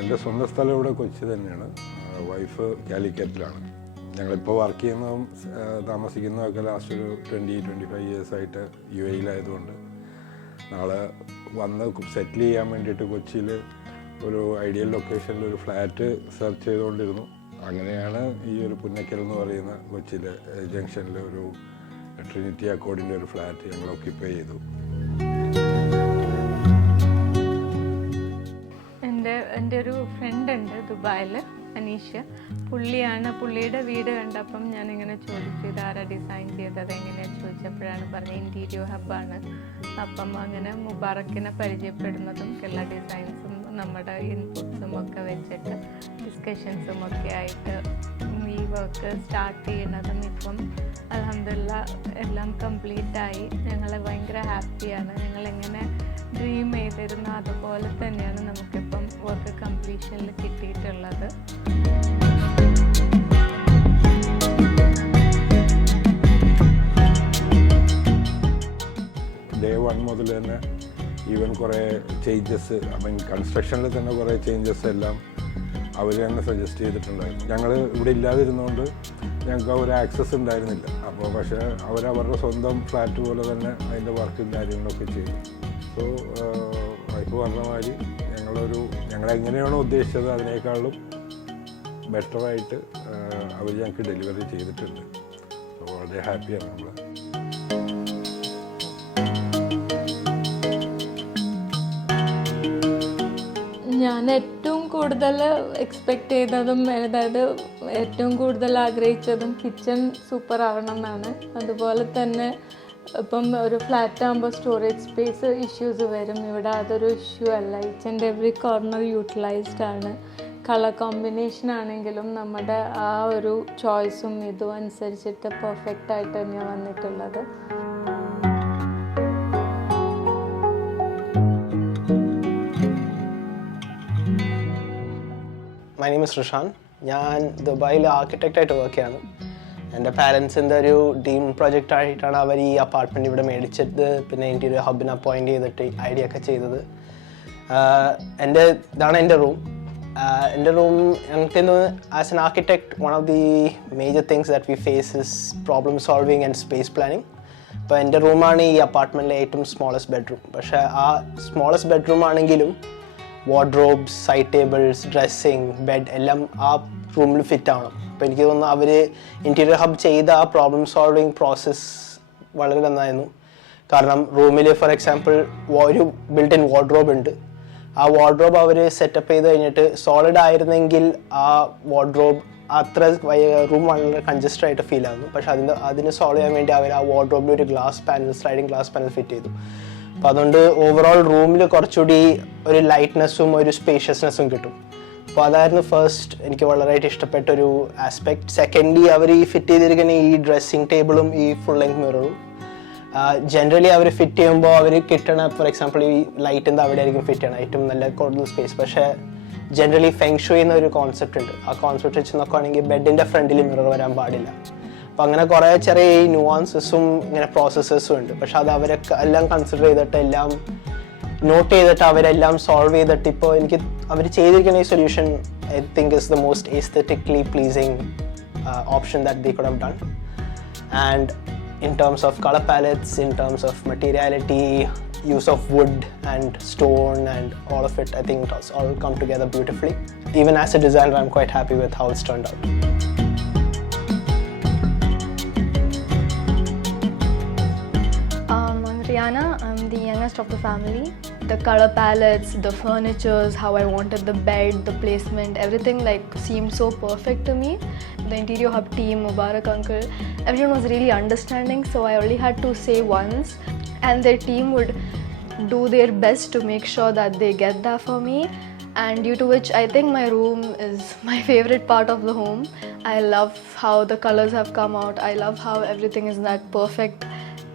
എൻ്റെ സ്വന്തം സ്ഥലം ഇവിടെ കൊച്ചി തന്നെയാണ്. വൈഫ് കാലിക്കറ്റിലാണ്. ഞങ്ങളിപ്പോൾ വർക്ക് ചെയ്യുന്നതും താമസിക്കുന്നതൊക്കെ ലാസ്റ്റ് ഒരു 20-25 ഇയേഴ്സായിട്ട് UAE-യിലായതുകൊണ്ട് നാളെ വന്ന് സെറ്റിൽ ചെയ്യാൻ വേണ്ടിയിട്ട് കൊച്ചിയിൽ ഒരു ഐഡിയൽ ലൊക്കേഷനിൽ ഒരു ഫ്ലാറ്റ് സെർച്ച് ചെയ്തുകൊണ്ടിരുന്നു. അങ്ങനെയാണ് ഈ ഒരു പുന്നക്കൽ എന്ന് പറയുന്ന കൊച്ചിയിലെ ജംഗ്ഷനിൽ ഒരു ട്രിനിറ്റി അക്കോർഡിൻ്റെ ഒരു ഫ്ലാറ്റ് ഞങ്ങൾ ഓക്യുപ്പൈ ചെയ്തു. എൻ്റെ ഒരു ഫ്രണ്ട് ഉണ്ട് ദുബായിൽ, അനീഷ്. പുള്ളിയുടെ വീട് കണ്ടപ്പം ഞാനിങ്ങനെ ചോദിച്ചു ഇതാരാ ഡിസൈൻ ചെയ്തത് എങ്ങനെയാണ് ചോദിച്ചപ്പോഴാണ് പറഞ്ഞത് ഇൻറ്റീരിയർ ഹബ്ബാണ്. അപ്പം അങ്ങനെ മുബാറക്കിനെ പരിചയപ്പെടുന്നതും എല്ലാ ഡിസൈൻസും നമ്മുടെ ഇൻപുട്സും ഒക്കെ വെച്ചിട്ട് ഡിസ്കഷൻസും ഒക്കെ ആയിട്ട് ഈ വർക്ക് സ്റ്റാർട്ട് ചെയ്യുന്നതും ഇപ്പം അൽഹംദുലില്ലാഹ് എല്ലാം കംപ്ലീറ്റായി. ഞങ്ങൾ ഭയങ്കര ഹാപ്പിയാണ്. ഞങ്ങളെങ്ങനെ ഡ്രീം ചെയ്തിരുന്നു അതുപോലെ തന്നെയാണ് നമുക്കിപ്പം വർക്ക് കംപ്ലീഷനിൽ കിട്ടിയിട്ടുള്ളത്. Day 1 മുതൽ തന്നെ ഈവൻ കുറേ ചേഞ്ചസ്, കൺസ്ട്രക്ഷനിൽ തന്നെ കുറേ ചേഞ്ചസ് എല്ലാം അവർ തന്നെ സജസ്റ്റ് ചെയ്തിട്ടുണ്ടായിരുന്നു. ഞങ്ങൾ ഇവിടെ ഇല്ലാതിരുന്നുകൊണ്ട് ഞങ്ങൾക്ക് ഒരു ആക്സസ് ഉണ്ടായിരുന്നില്ല. അപ്പോൾ പക്ഷേ അവരവരുടെ സ്വന്തം ഫ്ലാറ്റ് പോലെ തന്നെ അതിൻ്റെ വർക്കും കാര്യങ്ങളൊക്കെ ചെയ്തു. സോ വൈഫ് പറഞ്ഞ മാതിരി ഞങ്ങളെങ്ങനെയാണോ ഉദ്ദേശിച്ചത് അതിനേക്കാളും ബെറ്ററായിട്ട് അവർ ഞങ്ങൾക്ക് ഡെലിവറി ചെയ്തിട്ടുണ്ട്. സോ വളരെ ഹാപ്പിയാണ് നമ്മൾ. ഞാൻ ഏറ്റവും കൂടുതൽ എക്സ്പെക്റ്റ് ചെയ്തതും അതായത് ഏറ്റവും കൂടുതൽ ആഗ്രഹിച്ചതും കിച്ചൺ സൂപ്പർ ആവണം എന്നാണ്. അതുപോലെ തന്നെ ഇപ്പം ഒരു ഫ്ലാറ്റ് ആകുമ്പോൾ സ്റ്റോറേജ് സ്പേസ് ഇഷ്യൂസ് വരും. ഇവിടെ അതൊരു ഇഷ്യൂ അല്ല. Each and every corner utilised ആണ്. കളർ കോമ്പിനേഷൻ ആണെങ്കിലും നമ്മുടെ ആ ഒരു ചോയ്സും ഇതും അനുസരിച്ചിട്ട് പെർഫെക്റ്റ് ആയിട്ട് തന്നെയാണ് വന്നിട്ടുള്ളത്. My name is Rishan. ഞാൻ ദുബായിൽ ആർക്കിടെക്റ്റായിട്ട് വർക്ക് ചെയ്യാണ്. എൻ്റെ പാരൻസിൻ്റെ ഒരു ഡ്രീം പ്രൊജക്റ്റായിട്ടാണ് അവർ ഈ അപ്പാർട്ട്മെൻറ്റ് ഇവിടെ മേടിച്ചത്. പിന്നെ ഇൻറ്റീരിയർ ഹബിനെ അപ്പോയിൻറ്റ് ചെയ്തിട്ട് ഐഡിയ ഒക്കെ ചെയ്തത്. ഇതാണ് എൻ്റെ റൂം. എൻ്റെ റൂം എനിക്ക് as an architect one of the major things that we face is problem solving and space planning. അപ്പോൾ എൻ്റെ റൂമാണ് ഈ അപ്പാർട്ട്മെൻറ്റിലെ ഏറ്റവും സ്മോളസ്റ്റ് ബെഡ്റൂം. പക്ഷേ ആ സ്മോളസ്റ്റ് ബെഡ്റൂം ആണെങ്കിലും wardrobes, side tables, dressing, bed എല്ലാം ആ റൂമിൽ ഫിറ്റ് ആവണം. അപ്പോൾ എനിക്ക് തോന്നുന്നു അവർ ഇൻറ്റീരിയർ ഹബ് ചെയ്ത ആ പ്രോബ്ലം സോൾവിങ് പ്രോസസ്സ് വളരെ നന്നായിരുന്നു. കാരണം റൂമിൽ ഫോർ എക്സാമ്പിൾ ഒരു ബിൽറ്റ് ഇൻ വാർഡ്രോബ് ഉണ്ട്. ആ വാർഡ്രോബ് അവർ സെറ്റപ്പ് ചെയ്ത് കഴിഞ്ഞിട്ട് സോളിഡ് ആയിരുന്നെങ്കിൽ ആ വാർഡ്രോബ് അത്ര റൂം വളരെ കൺജസ്റ്റഡ് ആയിട്ട് ഫീൽ ആകുന്നു. പക്ഷെ അതിന് സോൾവ് ചെയ്യാൻ വേണ്ടി അവർ ആ വാർഡ്രോബിൽ ഒരു സ്ലൈഡിങ് ഗ്ലാസ് പാനൽ ഫിറ്റ് ചെയ്തു. അപ്പോൾ അതുകൊണ്ട് ഓവറോൾ റൂമിൽ കുറച്ചുകൂടി ഒരു ലൈറ്റ്നെസ്സും ഒരു സ്പേഷ്യസ്നെസ്സും കിട്ടും. അപ്പോൾ അതായിരുന്നു ഫസ്റ്റ് എനിക്ക് വളരെയായിട്ട് ഇഷ്ടപ്പെട്ടൊരു ആസ്പെക്ട്. സെക്കൻഡ്ലി അവർ ഈ ഫിറ്റ് ചെയ്തിരിക്കുന്ന ഈ ഡ്രസ്സിങ് ടേബിളും ഈ ഫുൾ ലെങ്ത് മിററും ജനറലി അവർ ഫിറ്റ് ചെയ്യുമ്പോൾ അവർ കിട്ടണ ഫോർ എക്സാമ്പിൾ ഈ ലൈറ്റിൻ്റെ അവിടെ ആയിരിക്കും ഫിറ്റ് ചെയ്യണം ഏറ്റവും നല്ല കൂടുതൽ സ്പേസ്. പക്ഷേ ജനറലി ഫെങ് ഷൂയി എന്നൊരു കോൺസെപ്റ്റ് ഉണ്ട്. ആ കോൺസെപ്റ്റ് വെച്ച് നോക്കുകയാണെങ്കിൽ ബെഡിൻ്റെ ഫ്രണ്ടിൽ മിറർ വരാൻ പാടില്ല. അപ്പോൾ അങ്ങനെ കുറേ ചെറിയ ന്യൂവാൻസസും ഇങ്ങനെ പ്രോസസ്സസും ഉണ്ട്. പക്ഷെ അത് അവരൊക്കെ എല്ലാം കൺസിഡർ ചെയ്തിട്ട് എല്ലാം നോട്ട് ചെയ്തിട്ട് അവരെല്ലാം സോൾവ് ചെയ്തിട്ട് ഇപ്പോൾ എനിക്ക് അവർ ചെയ്തിരിക്കുന്ന ഈ solution I think is the most aesthetically pleasing option that they could have done. And in terms of color palettes, in terms of materiality, use of wood and stone and all of it, I think it has all come together beautifully. Even as a designer, I'm quite happy with how it's turned out. I'm Rihanna. I'm the youngest of the family. The color palettes, the furnitures, how I wanted the bed, the placement, everything like seemed so perfect to me. The interior hub team, Mubarak uncle, everyone was really understanding, so I only had to say once and their team would do their best to make sure that they get that for me, and due to which I think my room is my favorite part of the home. I love how the colors have come out. I love how everything is that perfect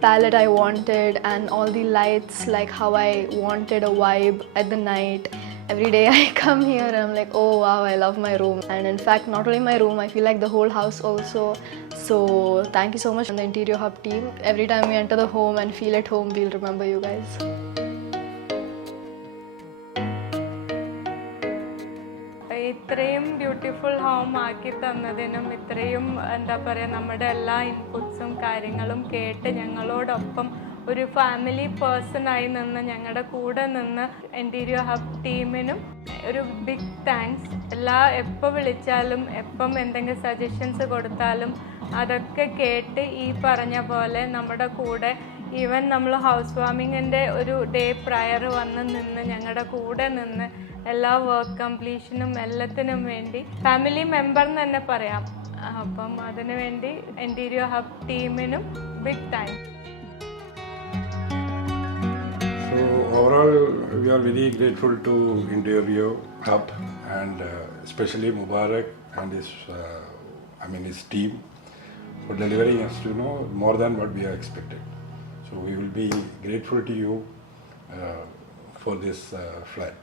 palette I wanted, and all the lights like how I wanted a vibe at the night. Every day I come here and I'm like, oh wow, I love my room. And in fact, not only my room, I feel like the whole house also. So thank you so much on the Interior Hub team. Every time we enter the home and feel at home, we'll remember you guys. ഇത്രയും beautiful home ആക്കി തന്നതിനും ഇത്രയും എന്താ പറയുക നമ്മുടെ എല്ലാ ഇൻപുട്സും കാര്യങ്ങളും കേട്ട് ഞങ്ങളോടൊപ്പം ഒരു ഫാമിലി പേഴ്സണായി നിന്ന് ഞങ്ങളുടെ കൂടെ നിന്ന് ഇൻറ്റീരിയോ ഹബ് ടീമിനും ഒരു ബിഗ് താങ്ക്സ്. എപ്പോൾ വിളിച്ചാലും എപ്പം എന്തെങ്കിലും സജഷൻസ് കൊടുത്താലും അതൊക്കെ കേട്ട് ഈ പറഞ്ഞ പോലെ നമ്മുടെ കൂടെ ഈവൻ നമ്മൾ ഹൗസ് വാമിങ്ങിൻ്റെ ഒരു ഡേ പ്രയർ വന്ന് നിന്ന് ഞങ്ങളുടെ കൂടെ നിന്ന് എല്ലാ വർക്ക് കംപ്ലീഷനും എല്ലാത്തിനും വേണ്ടി ഫാമിലി മെമ്പർ എന്ന് തന്നെ പറയാം. അപ്പം അതിനു വേണ്ടി ഇൻറ്റീരിയോ ഹബ് ടീമിനും big thanks. So overall, we are very grateful to Interior Hub and especially Mubarak and his team for delivering us more than what we are expected. So we will be grateful to you for this flat.